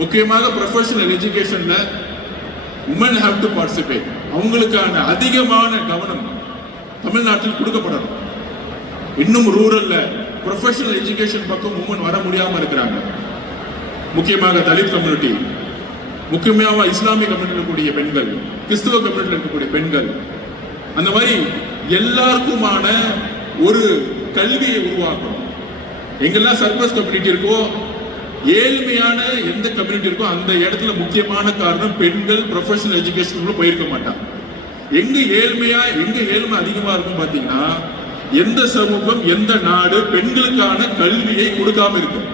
முக்கியமாக ப்ரொஃபஷனல் எஜுகேஷன்ல women have to participate. அவங்களுக்கான அதிகமான கவனம் தமிழ்நாட்டில் கொடுக்கப்படணும். இன்னும் ரூரல்ல ப்ரொஃபஷனல் எஜுகேஷன் பக்கம் உமன் வர முடியாம இருக்கிறாங்க. முக்கியமாக தலித் கம்யூனிட்டி, முக்கியமாக இஸ்லாமிய கம்யூனிட்டியில் இருக்கக்கூடிய பெண்கள், கிறிஸ்துவ கம்யூனிட்டியில் இருக்கக்கூடிய பெண்கள், அந்த மாதிரி எல்லாருக்குமான ஒரு கல்வியை உருவாக்கணும். எங்கெல்லாம் சர்ப்ளஸ் கம்யூனிட்டி இருக்கோ, ஏழ்மையான எந்த கம்யூனிட்டி இருக்கோ அந்த இடத்துல முக்கியமான காரணம் பெண்கள் ப்ரொஃபஷனல் எஜுகேஷனுக்குள்ள போயிருக்க மாட்டாங்க. எங்க ஏழ்மை அதிகமா இருக்கும் பாத்தீங்கன்னா, எந்த சமூகம் எந்த நாடு பெண்களுக்கான கல்வியை கொடுக்காம இருக்கும்,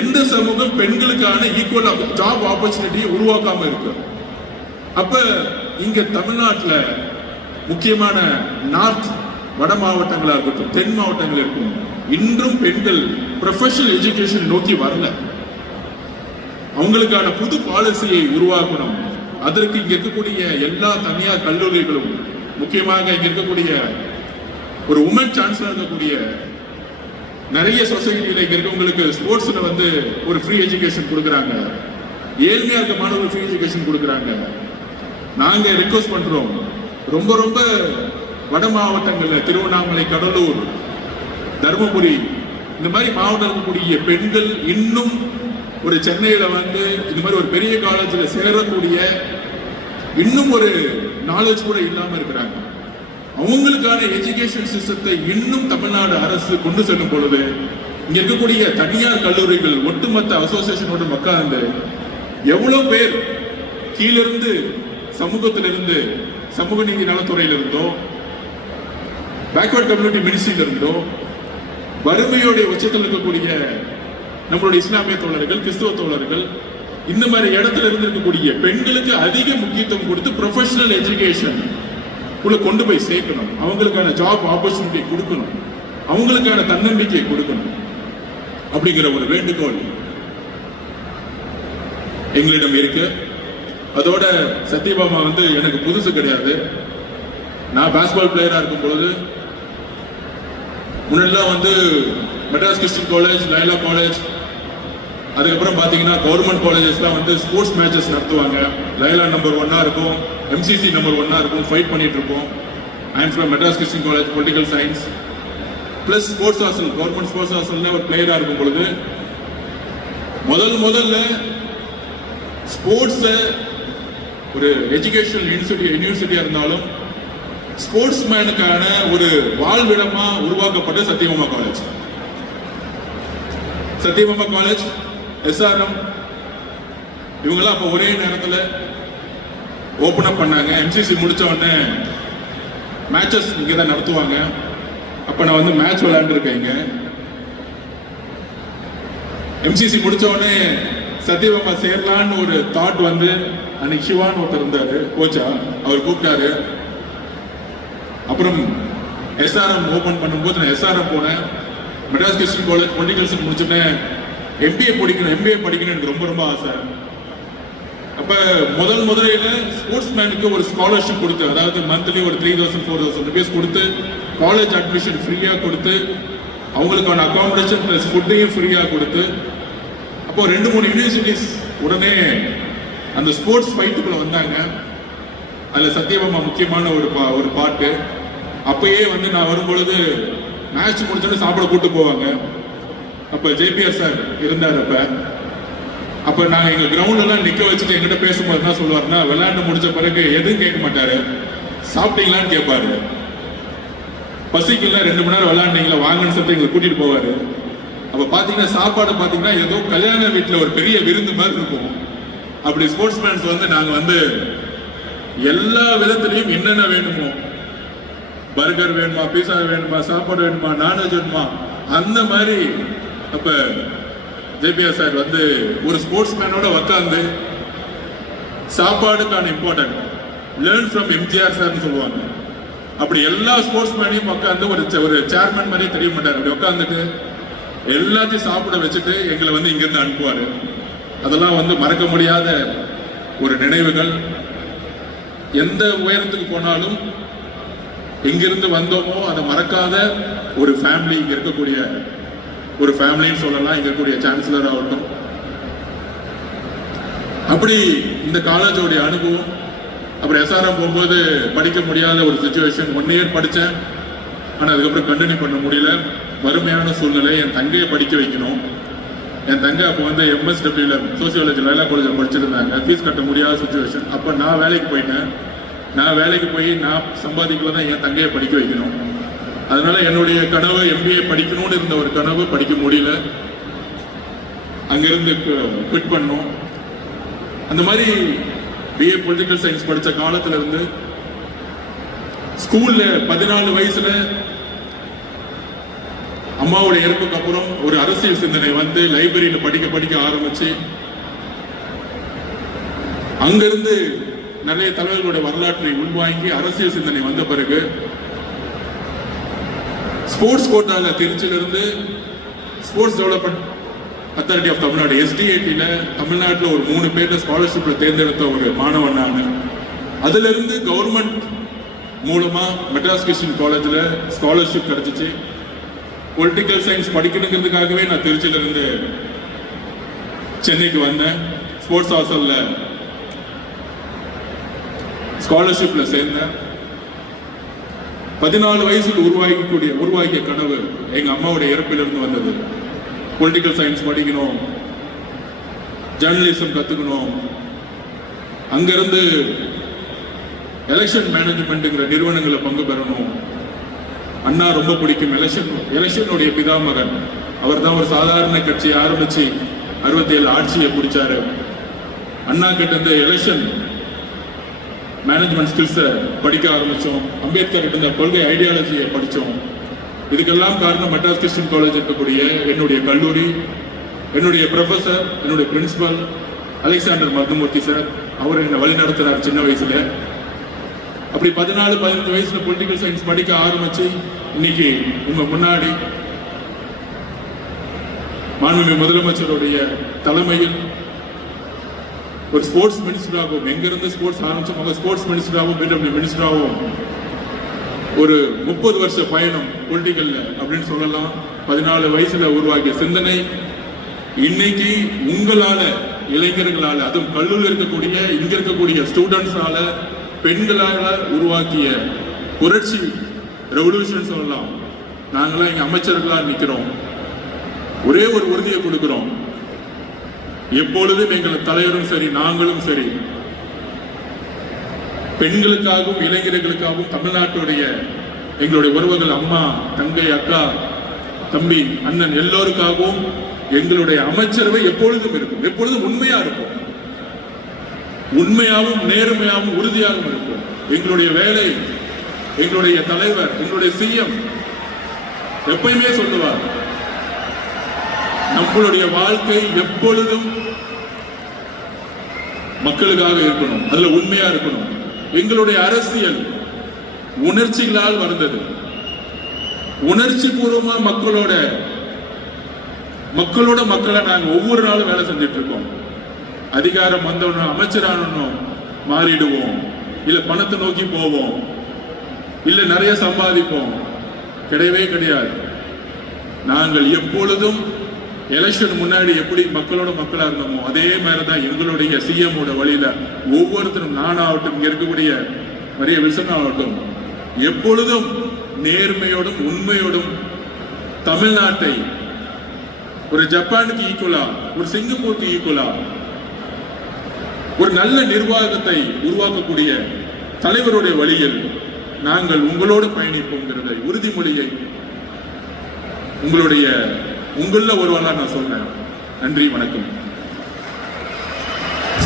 எந்த சமூகம் பெண்களுக்கான ஈக்குவல் ஜாப் ஆப்பர்ச்சுனிட்டியை உருவாக்காம இருக்கு. அப்ப இங்க தமிழ்நாட்டில் முக்கியமான நார்த் வட மாவட்டங்களா இருக்கட்டும், தென் மாவட்டங்கள் இருக்கும், இன்றும் பெண்கள் ப்ரொஃபஷனல் எஜுகேஷன் நோக்கி வரல. அவங்களுக்கான புது பாலிசியை உருவாக்கணும். அதற்கு இங்க இருக்கக்கூடிய எல்லா தனியார் கல்லூரிகளும், முக்கியமாக இங்க இருக்கக்கூடிய ஒரு உமன் சான்சலர் இருக்கக்கூடிய நிறைய சொசைட்டியில இங்க இருக்கவங்களுக்கு ஸ்போர்ட்ஸ்ல வந்து ஒரு ஃப்ரீ எஜுகேஷன் கொடுக்குறாங்க. ஏழ்மையா இருக்க மாணவர்கள் ஃப்ரீ எஜுகேஷன் கொடுக்குறாங்க. நாங்க ரிக்வெஸ்ட் பண்றோம், ரொம்ப ரொம்ப வட மாவட்டங்கள்ல திருவண்ணாமலை, கடலூர், தருமபுரி இந்த மாதிரி மாவட்டம் இருக்கக்கூடிய பெண்கள் இன்னும் ஒரு சென்னையில வந்து இந்த மாதிரி ஒரு பெரிய காலேஜ்ல சேரக்கூடிய இன்னும் ஒரு நாலேஜ் கூட இல்லாம இருக்கிறாங்க. அவங்களுக்கான எஜுகேஷன் சிஸ்டத்தை இன்னும் தமிழ்நாடு அரசு கொண்டு செல்லும் பொழுது இங்க இருக்கக்கூடிய தனியார் கல்லூரிகள் ஒட்டுமொத்த அசோசியேஷனோட உட்கார்ந்து எவ்வளவு பேர் கீழிருந்து சமூகத்திலிருந்து, சமூக நீதி நலத்துறையில இருந்தோ, பேக்வர்ட் கம்யூனிட்டி மினிஸ்ட்ரியில இருந்தோ, வறுமையோடைய உச்சத்தில் இருக்கக்கூடிய நம்மளுடைய இஸ்லாமிய தோழர்கள், கிறிஸ்துவ தோழர்கள், இந்த மாதிரி இடத்துல இருந்து இருக்கக்கூடிய பெண்களுக்கு அதிக முக்கியத்துவம் கொடுத்து ப்ரொஃபஷனல் எஜுகேஷன் உள்ள கொண்டு போய் சேர்க்கணும். அவங்களுக்கான ஜாப் ஆப்பர்ச்சுனிட்டி கொடுக்கணும், அவங்களுக்கான தன்னம்பிக்கையை கொடுக்கணும் அப்படிங்கிற ஒரு வேண்டுகோள் எங்களிடம் இருக்கு. அதோட சத்யபாமா வந்து எனக்கு புதுசு கிடையாது. நான் பாஸ்கெட்பால் பிளேயரா இருக்கும் பொழுது முன்னெல்லாம் வந்து Madras Christian college, Laila college, அதுக்கப்புறம் பாத்தீங்கன்னா கவர்மெண்ட் காலேஜஸ்லாம் வந்து ஸ்போர்ட்ஸ் மேட்சஸ் நடத்துவாங்க. லைலா நம்பர் 1 இருக்கும், MCC நம்பர் 1 இருக்கும், ஃபைட் பண்ணிட்டு இருப்போம். I am from Madras Christian college political science plus sports hostel, government sports ஹாஸ்டல்ல ஒரு பிளேயரா இருக்கும் பொழுது முதல்ல ஸ்போர்ட்ஸ் ஒரு எஜுகேஷனல் யூனிவர்சிட்டியா இருந்தாலும் ஸ்போர்ட்ஸ் மேனுக்கான ஒரு வாழ்விடமா உருவாக்கப்பட்ட Sathyabama college. Sathyabama college, SRM இவங்கெல்லாம் அப்ப ஒரே நேரத்தில் ஓபன் அப் பண்ணாங்க. MCC முடிச்ச உடனே மேட்சஸ் இங்க தான் நடத்துவாங்க. அப்ப நான் வந்து மேட்ச் விளையாண்டுருக்கேன். MCC முடிச்ச உடனே சத்யபாமா சேரலான்னு ஒரு தாட் வந்து, அன்னைக்கு சிவான் ஒருத்தர் இருந்தாரு கோச்சா, அவர் கூப்பிட்டாரு. அப்புறம் SRM ஓபன் பண்ணும்போது நான் SRM போனேன். Madras Christian college political science முடிச்சுட்டேன். MBA படிக்கணும் எனக்கு ரொம்ப ரொம்ப ஆசை. அப்ப முதல்ல ஸ்போர்ட்ஸ் மேனுக்கு ஒரு ஸ்காலர்ஷிப் கொடுத்து, அதாவது மந்த்லி ஒரு 3,000-4,000 ருபீஸ் கொடுத்து காலேஜ் அட்மிஷன் ஃப்ரீயா கொடுத்து, அவங்களுக்கான அகாமடேஷன் பிளஸ் ஃபுட்டையும் ஃப்ரீயா கொடுத்து, அப்போ 2-3 யூனிவர்சிட்டிஸ் உடனே அந்த ஸ்போர்ட்ஸ் ஃபைட்டுக்குள்ள வந்தாங்க. அதுல சத்யபாமா முக்கியமான ஒரு பார்ட்டு. அப்பயே வந்து நான் வரும்பொழுது மேட்ச் முடிச்சோட சாப்பிட கூட்டு போவாங்க. அப்ப JPR சார் இருந்தார். அப்ப நாங்க எங்க கிரவுண்ட் எல்லாம் நிக்க வச்சுட்டு எங்கிட்ட பேசும்போது என்ன சொல்லுவாருன்னா, விளையாண்டு முடிச்ச பிறகு எதுவும் கேட்க மாட்டாரு, சாப்பிட்டீங்களான்னு கேட்பாரு. பசிக்கல 2 மணி நேரம் விளையாண்டீங்களா வாங்கன்னு சொல்லிட்டு எங்களை கூட்டிட்டு போவாரு. அப்ப பாத்தீங்கன்னா சாப்பாடு பாத்தீங்கன்னா ஏதோ கல்யாண வீட்டுல ஒரு பெரிய விருந்து மாதிரி இருக்கும். அப்படி ஸ்போர்ட்ஸ் மேன்ஸ் வந்து நாங்க வந்து எல்லா விதத்திலையும் என்னென்ன வேணுமோ, பர்கர் வேணுமா, பீஸா வேணுமா, சாப்பாடு வேணுமா, நான்வெஜ் வேணுமா, அந்த மாதிரி. அப்ப JPR சார் வந்து ஒரு ஸ்போர்ட்ஸ் மேனோட உட்காந்து சாப்பாடுக்கான இம்பார்ட்டன்ட் லேர்ன் ஃப்ரம் MGR சார்னு சொல்லுவாங்க. அப்படி எல்லா ஸ்போர்ட்ஸ் மேனையும் உட்காந்து ஒரு சேர்மேன் மாதிரி தெரிய மாட்டார். அப்படி உட்காந்துட்டு எல்லாத்தையும் சாப்பிட வச்சுட்டு எங்களை வந்து இங்கிருந்து அனுப்புவாரு. அதெல்லாம் வந்து மறக்க முடியாத ஒரு நினைவுகள். எந்த உயரத்துக்கு போனாலும் எங்கிருந்து வந்தோமோ அதை மறக்காத ஒரு ஃபேமிலி இங்க இருக்கக்கூடிய ஒரு ஃபேமிலின்னு சொல்லலாம். இங்க இருக்கக்கூடிய சான்சலர் ஆகட்டும், அப்படி இந்த காலேஜோடைய அனுபவம். அப்புறம் SRM போகும்போது படிக்க முடியாத ஒரு சுச்சுவேஷன். 1 இயர் படித்தேன், ஆனால் அதுக்கப்புறம் கண்டினியூ பண்ண முடியல. வறுமையான சூழ்நிலை. என் தங்கையை படிக்க வைக்கணும். என் தங்கை அப்போ வந்து MSWல சோசியாலஜி லைலா காலேஜில் படிச்சிருந்தாங்க. ஃபீஸ் கட்ட முடியாத சுச்சுவேஷன். அப்போ நான் வேலைக்கு போயிட்டேன். நான் வேலைக்கு போய் நான் சம்பாதிக்கல தான் என் தங்கையை படிக்க வைக்கணும். அதனால என்னுடைய கனவு MBA படிக்கணும்னு இருந்த ஒரு கனவு படிக்க முடியல. அங்கிருந்து குவிட் பண்ணோம். அந்த மாதிரி BA பொலிட்டிக்கல் சயின்ஸ் படித்த காலத்துல இருந்து ஸ்கூல்ல 14 வயசுல அம்மாவோட இறப்புக்கு அப்புறம் ஒரு அரசியல் சிந்தனை வந்து லைப்ரரியில படிக்க ஆரம்பிச்சு அங்கிருந்து நிறைய தலைவர்களுடைய வரலாற்றை உள்வாங்கி அரசியல் சிந்தனை வந்த பிறகு ஸ்போர்ட்ஸ் கோட்டால திருச்சியிலிருந்து sports development authority of Tamil Nadu SDAT-ல தமிழ்நாட்டில் ஒரு 3 பேர்ல ஸ்காலர்ஷிப்ல தேர்ந்தெடுத்த ஒரு மாணவன் நான். அதுல இருந்து கவர்மெண்ட் மூலமா மெட்ராஸ் கிறிஸ்டியன் காலேஜ்ல ஸ்காலர்ஷிப் கிடைச்சிச்சு. பொலிட்டிக்கல் சயின்ஸ் படிக்கணுங்கிறதுக்காகவே நான் திருச்சியில இருந்து சென்னைக்கு வந்தேன். ஸ்போர்ட்ஸ் ஹாஸ்டல்ல ஸ்காலர்ஷிப்ல சேர்ந்தேன். 14 வயசுல உருவாக்கிய கனவு எங்க அம்மாவோட இறப்பிலிருந்து வந்தது. பொலிட்டிக்கல் சயின்ஸ் படிக்கணும், ஜேர்னலிசம் கத்துக்கணும். அங்கிருந்து எலெக்ஷன் மேனேஜ்மெண்ட்ங்கிற நிறுவனங்களை பங்கு பெறணும். அண்ணா ரொம்ப பிடிக்கும். எலெக்ஷனுடைய பிதாமகன் அவர் தான். ஒரு சாதாரண கட்சியை ஆரம்பிச்சு 67 ஆட்சியை பிடிச்சாரு. அண்ணா கிட்ட இருந்து எலெக்ஷன் மேனேஜ்மெண்ட் ஸ்கில்ஸை படிக்க ஆரம்பிச்சோம். அம்பேத்கர் கிட்ட இருந்த கொள்கை ஐடியாலஜியை படித்தோம். இதுக்கெல்லாம் காரணம் மெட்ராஸ் கிறிஸ்டியன் காலேஜ் இருக்கக்கூடிய என்னுடைய கல்லூரி, என்னுடைய ப்ரொஃபசர், என்னுடைய பிரின்சிபல் அலெக்சாண்டர் மருதமூர்த்தி சார். அவர் என்னை வழி நடத்துறார் சின்ன வயசுல. அப்படி 14-15 வயசுல பொலிட்டிக்கல் சயின்ஸ் படிக்க ஆரம்பிச்சு இன்னைக்கு உங்க முன்னாடி மாண்புமிகு முதலமைச்சருடைய தலைமையில் ஒரு ஸ்போர்ட்ஸ் மினிஸ்டராகவும், எங்கிருந்து ஸ்போர்ட்ஸ் ஆரம்பிச்சோம் ஸ்போர்ட்ஸ் மினிஸ்டராகவும் BW மினிஸ்டராகவும் ஒரு 30 வருஷ பயணம் பொலிட்டிக்கல்ல அப்படின்னு சொல்லலாம். 14 வயசுல உருவாக்கிய சிந்தனை இன்னைக்கு உங்களால, இளைஞர்களால, அதுவும் கல்லூரியில் இங்க இருக்கக்கூடிய ஸ்டூடெண்ட்ஸால, பெண்களால உருவாக்கிய புரட்சி ரெவல்யூஷன் சொல்லலாம். நாங்களாம் இங்க அமைச்சர்களா நிக்கிறோம். ஒரே ஒரு உறுதியை கொடுக்கிறோம். எப்பொழுதும் எங்கள் தலைவரும் சரி, நாங்களும் சரி, பெண்களுக்காகவும் இளைஞர்களுக்காகவும் தமிழ்நாட்டுடைய எங்களுடைய உறவுகள், அம்மா, தங்கை, அக்கா, தம்பி, அண்ணன் எல்லோருக்காகவும் எங்களுடைய அமைச்சரவை எப்பொழுதும் இருக்கும். எப்பொழுதும் உண்மையா இருக்கும். உண்மையாகவும் நேர்மையாகவும் உறுதியாகவும் இருக்கும். எங்களுடைய வேலை, எங்களுடைய தலைவர், எங்களுடைய CM எப்பயுமே சொல்லுவார், நம்மளுடைய வாழ்க்கை எப்பொழுதும் மக்களுக்காக இருக்கணும், அதுல உண்மையா இருக்கணும். எங்களுடைய அரசியல் உணர்ச்சிகளால் வந்தது. உணர்ச்சி பூர்வமா மக்களோட நாங்க ஒவ்வொரு நாளும் வேலை செஞ்சுட்டு இருக்கோம். அதிகாரம் வந்தவனும் அமைச்சரானோம் மாறிடுவோம், இல்ல பணத்தை நோக்கி போவோம், இல்ல நிறைய சம்பாதிப்போம். கிடையவே கிடையாது. நாங்கள் எப்பொழுதும் எலெக்ஷன் முன்னாடி எப்படி மக்களோட மக்களா இருந்தோமோ அதே மாதிரிதான் எங்களுடைய CM வழியில ஒவ்வொருத்தரும், நானாகட்டும், இங்க இருக்கக்கூடிய நிறைய வில்சன் ஆகட்டும், எப்பொழுதும் நேர்மையோடும் உண்மையோடும் தமிழ்நாட்டை ஒரு ஜப்பானுக்கு ஈக்குவலா, ஒரு சிங்கப்பூருக்கு ஈக்குவலா, ஒரு நல்ல நிர்வாகத்தை உருவாக்கக்கூடிய தலைவருடைய வழியில் நாங்கள் உங்களோடு பயணிப்போங்கிறத உறுதிமொழியை உங்கள ஒருவராக நான் சொல்றேன். நன்றி, வணக்கம்.